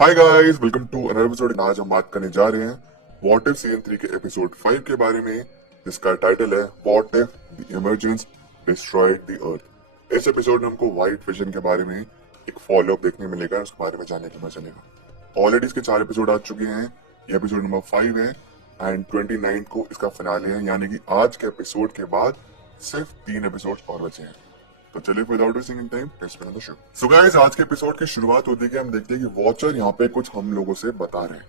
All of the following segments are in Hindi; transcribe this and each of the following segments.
Hi guys, welcome to another episode. आज हम बात करने जा रहे हैं व्हाट इफ सीजन 3 के एपिसोड 5 के बारे में, जिसका टाइटल है what if the emergence destroyed the earth. इस एपिसोड में हमको व्हाइट विजन के बारे में एक फॉलो अप देखने मिलेगा, उसके बारे में जानने के लिए चलेगा। ऑलरेडी इसके 4 एपिसोड आ चुके हैं, ये एपिसोड नंबर 5 है एंड 29 को इसका फिनाले है, यानी कि आज के एपिसोड के बाद सिर्फ 3 एपिसोड और बचे हैं। तो चलिए without wasting in time let's begin the show. So guys, आज के एपिसोड की शुरुआत होती है कि हम देखते हैं कि वॉचर यहाँ पे कुछ हम लोगों से बता रहे हैं।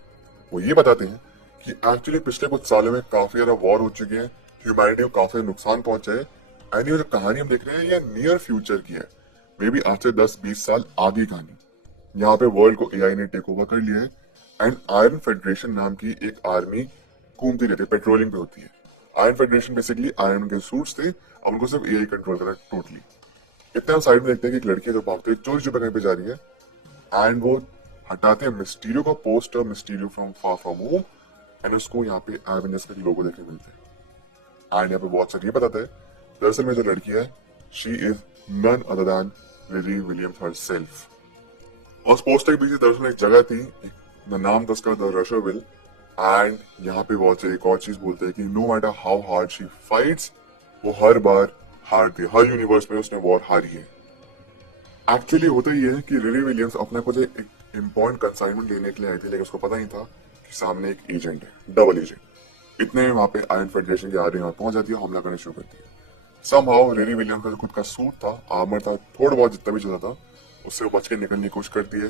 वो ये बताते हैं कि एक्चुअली पिछले कुछ सालों में काफी ज्यादा वॉर हो चुके हैं, ह्यूमैनिटी को काफी नुकसान पहुंचा है एंड ये जो कहानी हम देख रहे हैं ये नियर फ्यूचर की है, मे बी आज से 10-20 साल आगे कहानी। यहाँ पे वर्ल्ड को एआई ने टेक ओवर कर लिया है एंड आयरन फेडरेशन नाम की एक आर्मी घूमती रहती है, पेट्रोलिंग पे होती है। आयरन फेडरेशन बेसिकली आयरन के सूट्स थे, अब उनको सिर्फ एआई कंट्रोल कर रहा है टोटली। इतने हम साइड में देखते हैं कि एक लड़की है जो भागते हुए चोरी छुपे कहीं पे जा रही है एंड वो हटाते हैं मिस्टीरियो का poster, Mysterio from far from home, and उसको यहाँ पे एवेंजर्स का लोगो देखने मिलते हैं। एंड यहाँ पे बहुत सारी ये बताता है दरअसल में जो लड़की है she is none other than Riri Williams herself. और उस पोस्टर के पीछे दरअसल एक जगह थी, नाम था उसका द रशरविल। एंड यहाँ पे बहुत सारी एक और चीज बोलते हैं कि no matter how hard she fights, वो हर बार हारती है, हर यूनिवर्स में उसने वॉर हारी है। एक्चुअली होता ही है कि रिरी विलियम्स अपने कुछ एक इम्पोर्टेंट कंसाइनमेंट लेने के लिए आई थी, लेकिन उसको पता नहीं था कि सामने एक एजेंट है, डबल एजेंट। इतने में वहां पे आयरन फेडरेशन की आर्मी वहां पहुंच जाती है, हमला करना शुरू करती है। समहाउ रिरी विलियम्स का जो खुद का सूट था, आर्मर था, थोड़ा बहुत जितना भी चला था, उससे वो बच के निकलने की कोशिश करती है,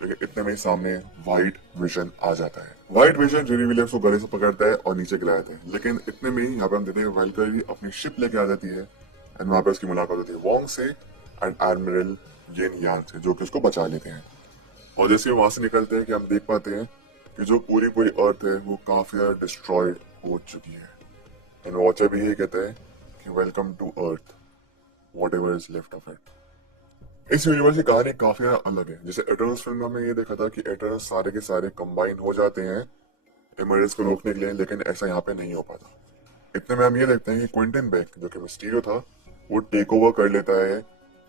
लेकिन इतने में सामने व्हाइट विजन आ जाता है। व्हाइट विजन रिरी विलियम्स को गले से पकड़ता है और नीचे गिरा देता है, लेकिन इतने में यहाँ पे हम देखते हैं वैल्करी अपनी शिप लेके आ जाती है एंड वहां पे उसकी मुलाकात होती है वोंग से एंड एडमिरल येन यान से, जो कि उसको बचा लेते हैं। और जैसे वहां से निकलते हैं कि हम देख पाते हैं कि जो पूरी पूरी अर्थ है वो काफी ज्यादा डिस्ट्रॉयड हो चुकी है एंड वॉचर भी यही कहते हैं कि welcome to earth, whatever is left of it. इस यूनिवर्स की कहानी काफी ज्यादा अलग है। जैसे एटर्नल्स फिल्म में हमने ये देखा था कि एटर्नल्स सारे के सारे कंबाइन हो जाते हैं इमरजेंस को रोकने के लिए, लेकिन ऐसा यहाँ पे नहीं हो पाता। इतने में हम ये देखते हैं कि क्विंटन बेक जो कि मिस्टीरियो था, वो टेक ओवर कर लेता है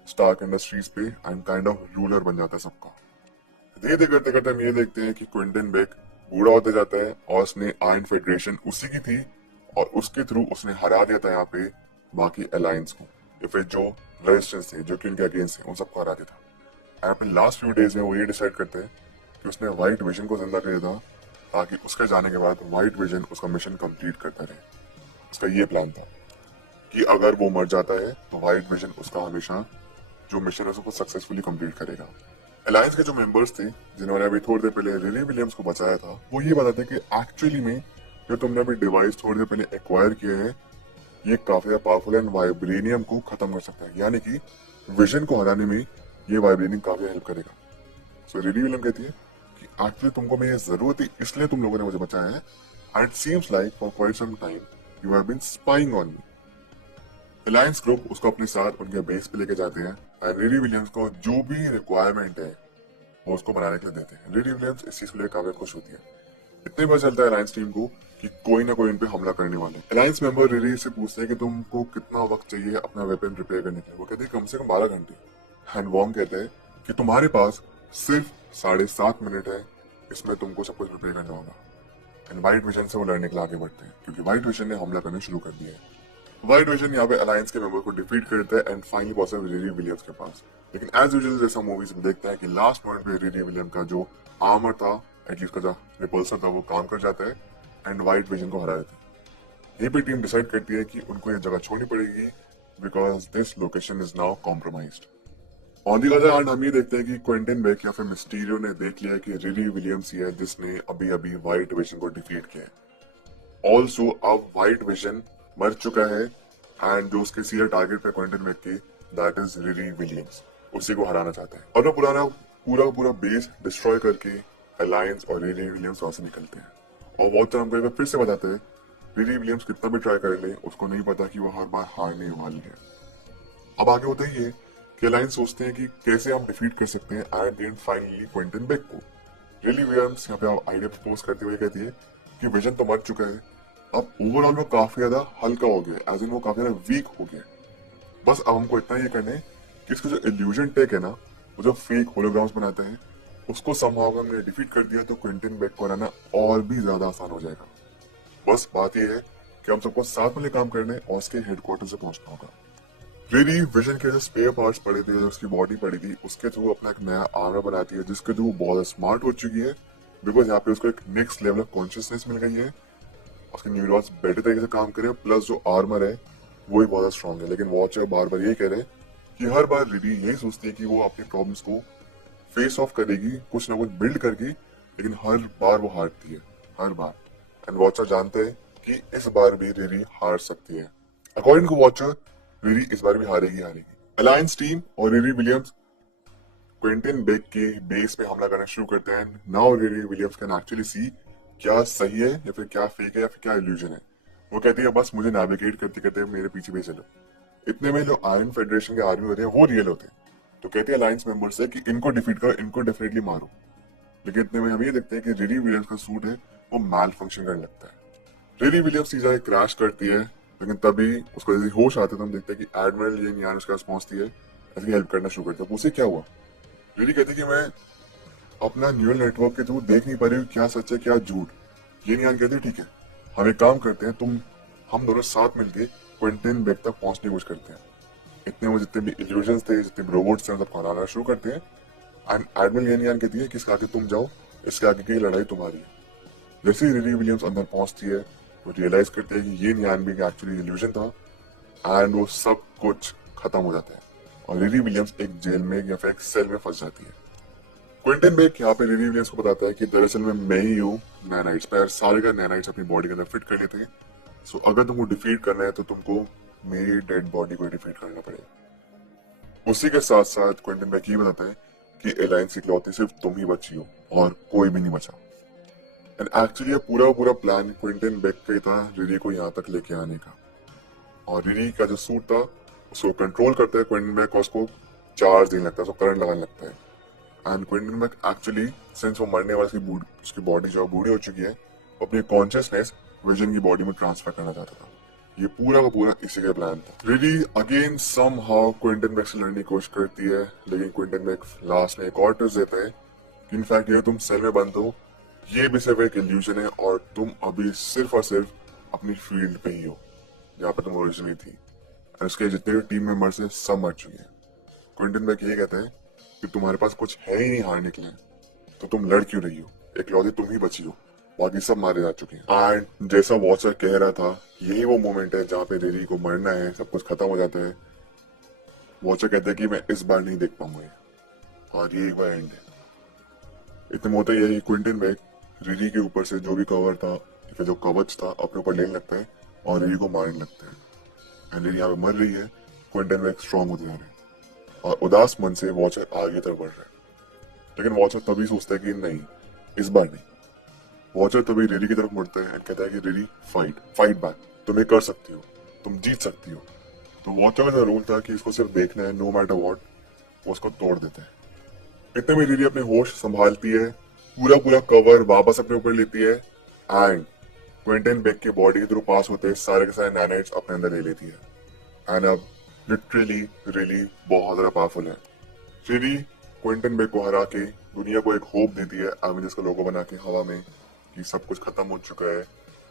स्टार्क इंडस्ट्रीज पे एंड काइंड ऑफ रूलर बन जाता है सबका। धीरे धीरे करते करते हम ये देखते हैं कि क्विंटन बेक बूढ़ा होते जाता है और उसने आयरन फेडरेशन उसी की थी और उसके थ्रू उसने हरा दिया था यहाँ पे बाकी अलायंस को, या फिर जो रेजिस्टेंस थे, जो कि उनके अगेंस्ट थे, उन सबको हरा दिया था। अपने लास्ट फ्यू डेज में वो ये डिसाइड करते हैं कि उसने व्हाइट विजन को जिंदा कर दिया था, ताकि उसके जाने के बाद व्हाइट विजन उसका मिशन कंप्लीट करता रहे। उसका ये प्लान था कि अगर वो मर जाता है तो व्हाइट विजन उसका हमेशा जो मिशन है उसको सक्सेसफुली कंप्लीट करेगा। अलायंस के जो मेंबर्स थे जिन्होंने अभी थोड़ी देर पहले रिली विलियम्स को बचाया था, वो ये बताते हैं कि एक्चुअली में जो तुमने अभी डिवाइस थोड़ी देर पहले एक्वायर किया है, ये काफी ज्यादा पावरफुल है, वाइब्रेनियम को खत्म कर सकता है, यानी कि विजन को हराने में ये वाइब्रेनियम काफी हेल्प करेगा। सो रिली विलियम कहती है कि एक्चुअली तुमको मेरी जरूरत है, इसलिए तुम लोगों ने मुझे बचाया है and it seems like for quite some time you have been spying on me. Alliance group उसको अपने साथ उनके बेस पे लेके जाते हैं एंड रिली विलियम्स को जो भी रिक्वायरमेंट है वो उसको बनाने के लिए देते हैं। रिली विलियम्स इस चीज को लेकर काफी खुश होती है। इतने पता चलता है अलायंस टीम को कि कोई ना कोई इन पे हमला करने वाले। अलायंस मेंबर रिली से पूछते हैं कि तुमको कितना वक्त चाहिए अपना वेपन रिपेयर करने के लिए। वो कहते हैं कम से कम 12 घंटे। एंड वॉन्ग कहते हैं कि तुम्हारे पास सिर्फ 7.5 मिनट है, इसमें तुमको सब कुछ रिपेयर करना होगा। एंड व्हाइट विजन से वो लड़ने के लिए आगे बढ़ते हैं, क्योंकि व्हाइट विजन ने हमला करना शुरू कर दिया है। व्हाइट विजन यहाँ पे अलायंस के मेंबर को डिफीट करता है एंड फाइनली पहुंचता है रिरी विलियम्स के पास। लेकिन एज यूजुअल जैसा मूवीज में देखते हैं कि लास्ट पॉइंट पे रिरी विलियम का जो आर्मर था, एटलीस्ट का जो रिपल्सर था, वो काम कर जाता है एंड व्हाइट विजन को हरा देता है। यही पे टीम डिसाइड करती है कि उनको ये जगह छोड़नी पड़ेगी because this location is now compromised. On the other hand हम ये देखते हैं कि क्विंटन बेक या फिर मिस्टीरियो ने देख लिया कि रिरी विलियम्स ही है जिसने अभी अभी व्हाइट विजन को डिफीट किया है। ऑल्सो अब व्हाइट विजन मर चुका है एंड जो उसके सीधा टारगेट पे क्विंटन बेक की, दैट इज रिरी विलियम्स, उसी को हराना चाहता है। और वो पूरा पूरा बेस डिस्ट्रॉय करके अलायंस और रिरी विलियम्स वहां से निकलते हैं। और वॉचर हमको एक बार फिर से बताते हैं रिरी विलियम्स कितना भी ट्राई कर ले, उसको नहीं पता कि वो हर बार हारने वाली है। अब आगे होता ही है कि अलायंस सोचते हैं कि कैसे हम डिफीट कर सकते हैं at the end finally Quinton Beck को। रिली विलियम्स यहाँ पे आइडिया प्रपोज करते हुए कहती है कि विजन तो मर चुका है, अब ओवरऑल वो काफी ज्यादा हल्का हो गया, एज इन वो काफी ज्यादा वीक हो गया। बस अब हमको इतना ये करना है कि इसका जो इल्यूजन टेक है ना, वो जो फेक होलोग्राम्स बनाते हैं, उसको समहाउ हमने डिफीट कर दिया तो क्विंटन बेक को हराना और भी ज्यादा आसान हो जाएगा। बस बात यह है कि हम सबको साथ में काम करना है और उसके हेडक्वार्टर से पहुंचना होगा। रेडी विजन के जो स्पेयर पार्ट्स पड़े थे, जो उसकी बॉडी पड़ी थी, उसके थ्रू अपना एक नया आरा बनाती है जिसके थ्रू बहुत स्मार्ट हो चुकी है। बिकॉज यहाँ पे उसको एक नेक्स्ट लेवल ऑफ कॉन्शियसनेस मिल गई है, उसके न्यूरॉन्स बेटर तरीके से काम करें, प्लस जो आर्मर है वो ही बहुत स्ट्रॉन्ग है। लेकिन वॉचर बार बार यही कह रहे हैं कि हर बार रेडी यही सोचती है कि वो अपनी प्रॉब्लम्स को फेस ऑफ करेगी, कुछ ना कुछ बिल्ड करके, लेकिन हर बार वो हारती है, हर बार। एंड वॉचर जानते हैं कि इस बार भी रेडी हार सकती है। अकॉर्डिंग टू वॉचर, रेडी इस बार भी हारेगी। अलायंस टीम और रेडी विलियम्स क्विंटन बेक के बेस पे हमला करना शुरू करते हैं। Now ready Williams can actually see क्या सही है या फिर क्या फेक है या फिर क्या इल्यूजन है। वो कहती है बस मुझे नेविगेट करते करते मेरे पीछे भी चलो। इतने में जो आयरन फेडरेशन के आर्मी होते हैं वो रियल होते हैं, तो कहते हैं अलायंस मेंबर से कि इनको डिफीट करो, इनको डेफिनेटली मारो। लेकिन इतने में हम ये देखते हैं कि रेडी विलियम्स का सूट है वो मैल फंक्शन करने लगता है। रेडी विलियम्स सीधा क्रैश करती है, लेकिन तभी उसको जैसे होश आते तो हम देखते हैं कि एडमिरल येन यान उसके पास पहुंचती है, ऐसी हेल्प करना शुरू करता है। उसे क्या हुआ? रेडी कहती है कि मैं अपना न्यूरल नेटवर्क के थ्रू देख नहीं पा रही हूँ क्या सच है क्या झूठ। येन यान कहते हैं ठीक है, हम एक काम करते हैं, हम दोनों साथ मिलके क्विंटन बेक तक पहुंचने की कोशिश करते हैं। इतने में जितने भी इल्यूजन्स थे, जितने भी रोबोट्स थे, सबको हराना शुरू करते हैं। एंड एडमिरल येन यान कहती है कि इसके आगे तुम जाओ, इसके आगे की लड़ाई तुम्हारी है। जैसे ही रेडी विलियम्स अंदर पहुंचती है वो रियलाइज करते हैं कि येन यान भी एक्चुअली इल्यूजन था, एंड वो सब कुछ खत्म हो जाता है और रेडी विलियम्स एक जेल में या फिर एक सेल में फंस जाती है। क्विंटन बेक यहाँ पे रेडी विलियम्स को बताता है कि दरअसल में मैं ही हूँ नैनाइट्स पर, सारे का नैनाइट्स अपनी बॉडी के अंदर फिट कर लेते हैं। सो अगर तुमको डिफीट करना है तो तुमको मेरी डेड बॉडी को डिफीट करना पड़ेगा। उसी के साथ साथ क्विंटन बेक ये बताता है कि अलायंस की इकलौती सिर्फ तुम ही बची हो और कोई भी नहीं बचा। एंड एक्चुअली ये पूरा प्लान क्विंटन बेक का ही था रिरी को यहाँ तक लेके आने का। और रिरी का जो सूट था उसको कंट्रोल करते हैं क्विंटन बेक, उसको चार्ज देने लगता है, उसको करंट लगाने लगता है। And Quinton Beck actually since वो मरने वाली उसकी बॉडी जो बूढ़ी हो चुकी है, वो अपनी कॉन्शियसनेस विजन की बॉडी में ट्रांसफर करना चाहता था। ये पूरा का पूरा इसी का प्लान था। Riri again somehow Quinton Beck से लड़ने की कोशिश करती है, लेकिन क्विंटन बेक लास्ट में एक और ट्विस्ट देता है कि इनफैक्ट ये तुम सेल में बंद हो, ये भी सिर्फ एक इल्यूजन है और तुम अभी सिर्फ और सिर्फ अपनी फील्ड पे ही हो जहाँ पे तुम ओरिजिनली थी। और उसके जितने भी टीम मेंबर्स हैं सब मर चुके हैं। क्विंटन बेक ये कहते हैं कि तुम्हारे पास कुछ है ही नहीं हारने के लिए, तो तुम लड़ क्यों रही हो, एकलौती तुम ही बची हो, बाकी सब मारे जा चुके हैं। एंड जैसा वॉचर कह रहा था, यही वो मोमेंट है जहाँ पे रिरी को मरना है, सब कुछ खत्म हो जाता है। वॉचर कहते हैं कि मैं इस बार नहीं देख पाऊंगा और ये एक बार एंड है। इतने में होता ही है क्विंटन बेक रिरी के ऊपर से जो भी कवर था या फिर जो कवच था अपने ऊपर लेने लगता है और रिरी को मारने लगता है। एंड रिरी यहाँ पे मर रही है, क्विंटन बेक स्ट्रॉन्ग होते जा रहे हैं और उदास मन से वॉचर आगे तरफ बढ़ रहा है। लेकिन वॉचर तभी सोचता है कि नहीं, इस बार नहीं। वॉचर तभी रिरी की तरफ मुड़ता है एंड कहता है कि रिरी फाइट बैक, तुम ये कर सकती हो, तुम जीत सकती हो। तो वॉचर का रूल था कि इसको सिर्फ देखना है, नो मैटर व्हाट, वो उसको तोड़ देता है। इतने में रिरी अपने होश संभालती है, पूरा कवर वापस अपने ऊपर लेती है एंड क्विंटन बेक के बॉडी के थ्रू पास होते सारे के सारे नैनाइट्स अपने अंदर ले लेती है। एंड अब लिटरली रिली बहुत ज्यादा पावरफुल है। रिली क्विंटन बेक को हरा के दुनिया को एक होप देती है एवेंजर्स का लोगो बना के हवा में कि सब कुछ खत्म हो चुका है,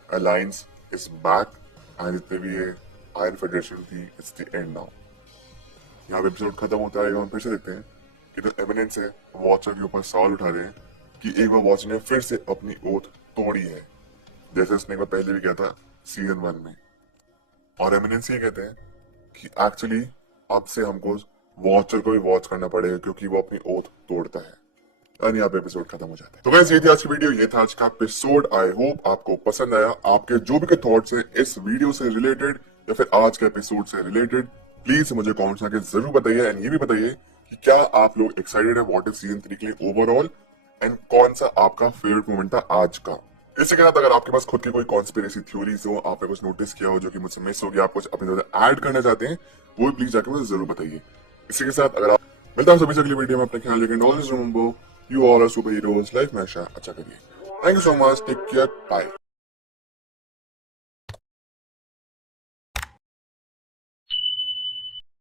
अलायंस इज बैक एंड जितने भी ये आयरन फेडरेशन थी, इट्स द एंड नाउ। यहाँ पे एपिसोड खत्म होता है, हम फिर से देखते हैं कि जो एविडेंस है वॉचर के ऊपर सवाल उठा रहे हैं कि एक बार वॉचर ने फिर से अपनी ओथ तोड़ी है, जैसे उसने एक बार पहले भी किया था सीजन 1 में। और एमिनेंस ये कहते हैं कि एक्चुअली अब से हमको वॉचर को भी वॉच करना पड़ेगा क्योंकि वो अपनी ओथ तोड़ता है। और यहाँ पे एपिसोड खत्म हो जाता है। तो गाइस ये थी आज की वीडियो, ये था आज का एपिसोड। आई होप आपको पसंद आया। आपके जो भी थॉट्स हैं इस वीडियो से रिलेटेड या फिर आज के एपिसोड से रिलेटेड, प्लीज मुझे कमेंट्स में जरूर बताइए। एंड ये भी बताइए कि क्या आप लोग एक्साइटेड है व्हाट इफ सीजन 3 के लिए ओवरऑल, एंड कौन सा आपका फेवरेट मोमेंट था आज का। इसी के साथ अगर आपके पास खुद की कोई कॉन्स्पिरेसी थ्योरीज हो, आपने कुछ नोटिस किया हो जो कि मुझसे मिस हो गया, आप कुछ अपने अंदर ऐड करना चाहते हैं, वो भी प्लीज जाकर मुझे जरूर बताइए। इसी के साथ अगर आप मिलता हूं सभी से अगली वीडियो में, अपने ख्याल रखें। Always remember you all are super heroes, life में अच्छा करिए। Thank you so much, take care, bye.